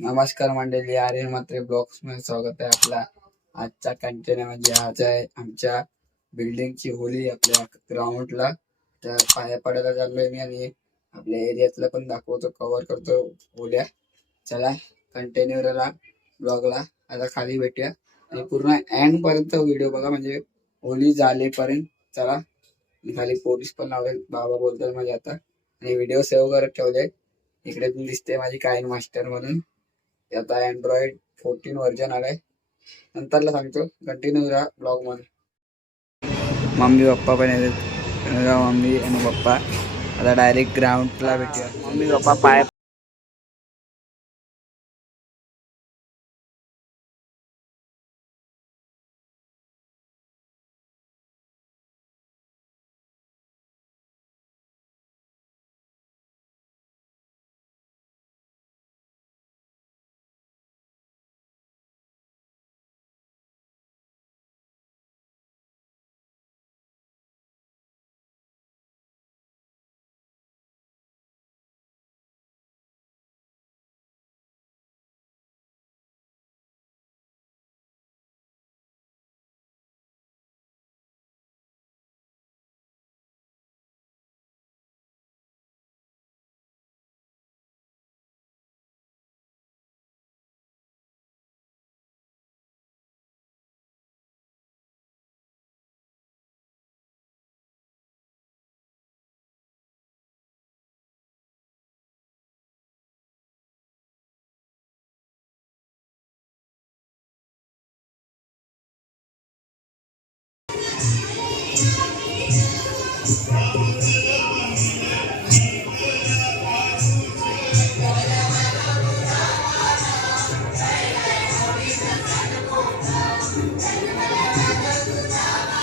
नमस्कार मंडळी आर्य मात्रे ब्लॉक्समध्ये स्वागत आहे आपला आजच्या कंटेनर म्हणजे आज आहे आमच्या बिल्डिंगची होली आपल्या ग्राउंडला तर पाया पडायला चाललोय मी आणि आपल्या एरियातलं पण दाखवतो कव्हर करतो होल्या. चला कंटिन्यू ब्लॉगला आता खाली भेटूया. आणि पूर्ण एंड पर्यंत व्हिडिओ बघा म्हणजे होली झालेपर्यंत चला. खाली पोलीस पण लावले बाबा बोलतात माझे आता. आणि व्हिडिओ सेव्ह करत ठेवले इकडे पण दिसते माझी कायन मास्टर म्हणून. आता अँड्रॉइड फोर्टीन व्हर्जन आलाय. नंतरला सांगतो. कंटिन्यू राहा ब्लॉगमध्ये. मम्मी पप्पा पण येतात. मम्मी आणि पप्पा. आता डायरेक्ट ग्राउंडला भेटूया. मम्मी पप्पा पाय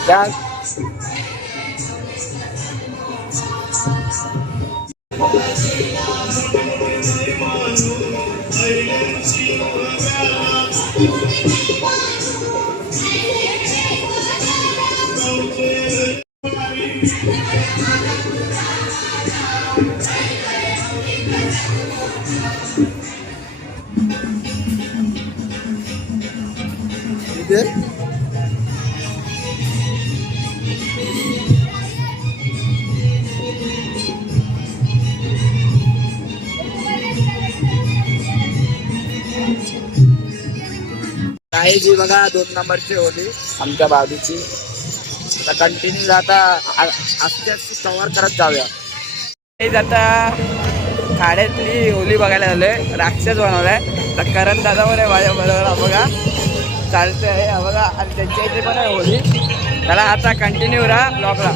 Yan. Good? काही जी बघा दोन नंबरची होती आमच्या बाजूची. आता कंटिन्यू आता आस्ते आस्ते कव्हर करत जाऊया. आता खाड्यातली होली बघायला झालोय राक्षस बनवलाय. तर करण दादा पण आहे माझ्या बरोबर बघा. चालतंय हा बघा. आणि त्यांच्या इथे पण आहे होली. त्याला आता कंटिन्यू राहा ब्लॉगला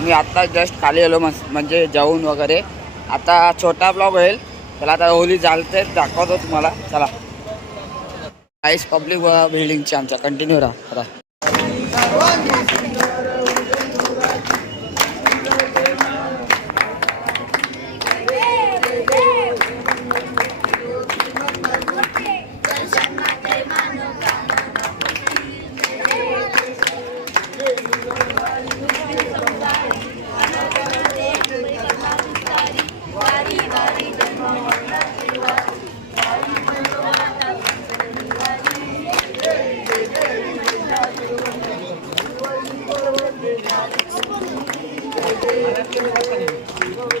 मी आता जस्ट खाली आलो म्हणजे जाऊन वगैरे. आता छोटा ब्लॉग होईल. चला आता होली चालते दाखवतो तुम्हाला. चला. आईस पब्लिक बिल्डिंगची आमच्या. कंटिन्यू राहा. राहा हो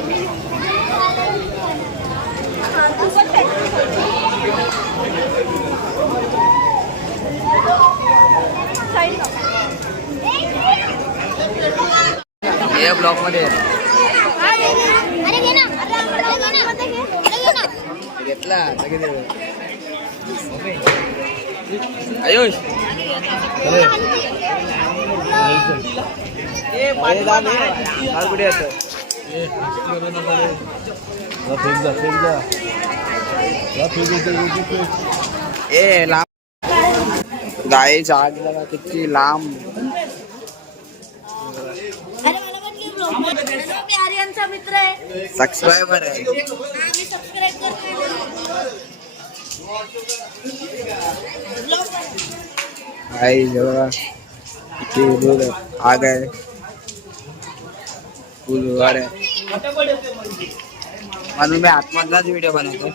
घे ना अरे घे ना अरे घे ना घेतला लगेच देऊ. आयुष अरे अरे जा ना. मार कुठे येतं? ए लांब. गाई जाग बघा किती लांब. सबस्क्रायबर आहे बघा किती आग आहे. फुल उघाड आहे. म्हणून मी आतमधलाच व्हिडिओ बनवतो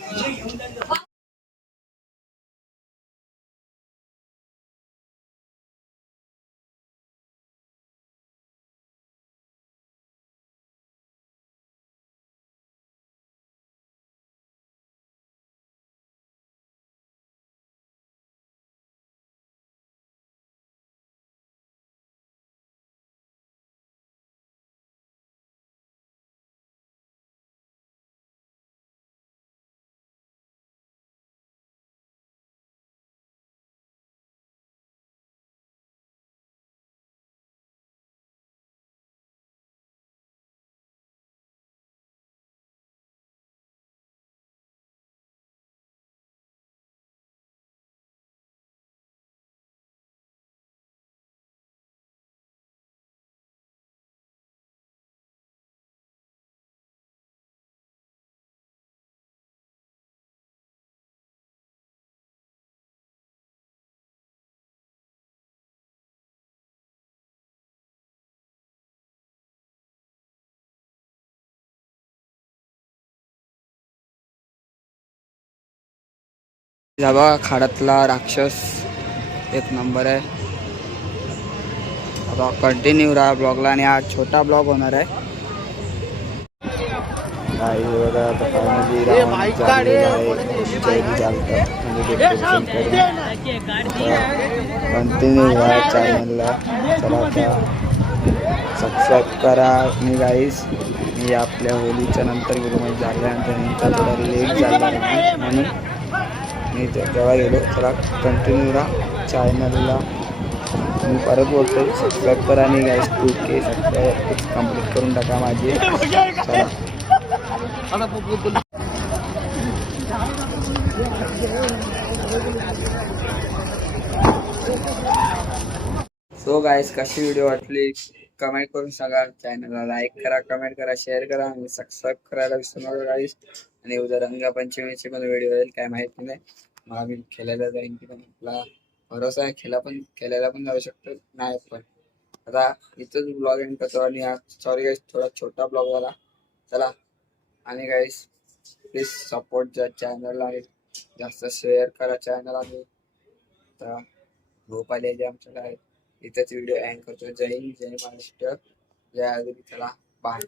बघा खाडातला राक्षस. एक नंबर आहे. आता कंटिन्यू राहा ब्लॉगला आणि हा छोटा ब्लॉग होणार आहे. कंटिन्यू राहा चॅनलला सबस्क्राईब करा. मी गाईस मी आपल्या होलीच्या नंतर गेलो म्हणजे झाल्यानंतर नंतर थोडा लेट झाला म्हणून मी जेव्हा गेलो त्याला कंटिन्यू राहा चॅनलला मी परत बोलतो सबस्क्राईब करा आणि गॅस टू के सबस्क्राईब कंप्लीट करून टाका माझी. चला. सो गायस कशी व्हिडिओ वाटली? कमेंट करून सांगा. चॅनलला लाईक करा कमेंट करा शेअर करा आणि सबस्क्राईब करायला विसरू नका गाईस आणि उद्या रंगपंचमीचे पण व्हिडिओ येईल काय माहिती नाही. मग आम्ही खेळायला जाईन की नाही आपला भरोसा आहे खेळा पण खेळायला पण जाऊ शकतो. नाही पण आता इथंच ब्लॉग एंड करतो आणि सॉरी गाईस थोडा छोटा ब्लॉग झाला. चला. आणि गाईस प्लीज सपोर्ट ज्या चॅनलला आहे जास्त शेअर करा चॅनल आणि तर झोप आले जे आमच्या आहेत इथंच व्हिडिओ एंड करतो. जय हिंद जय महाराष्ट्र. जय आदिवासी चला बाय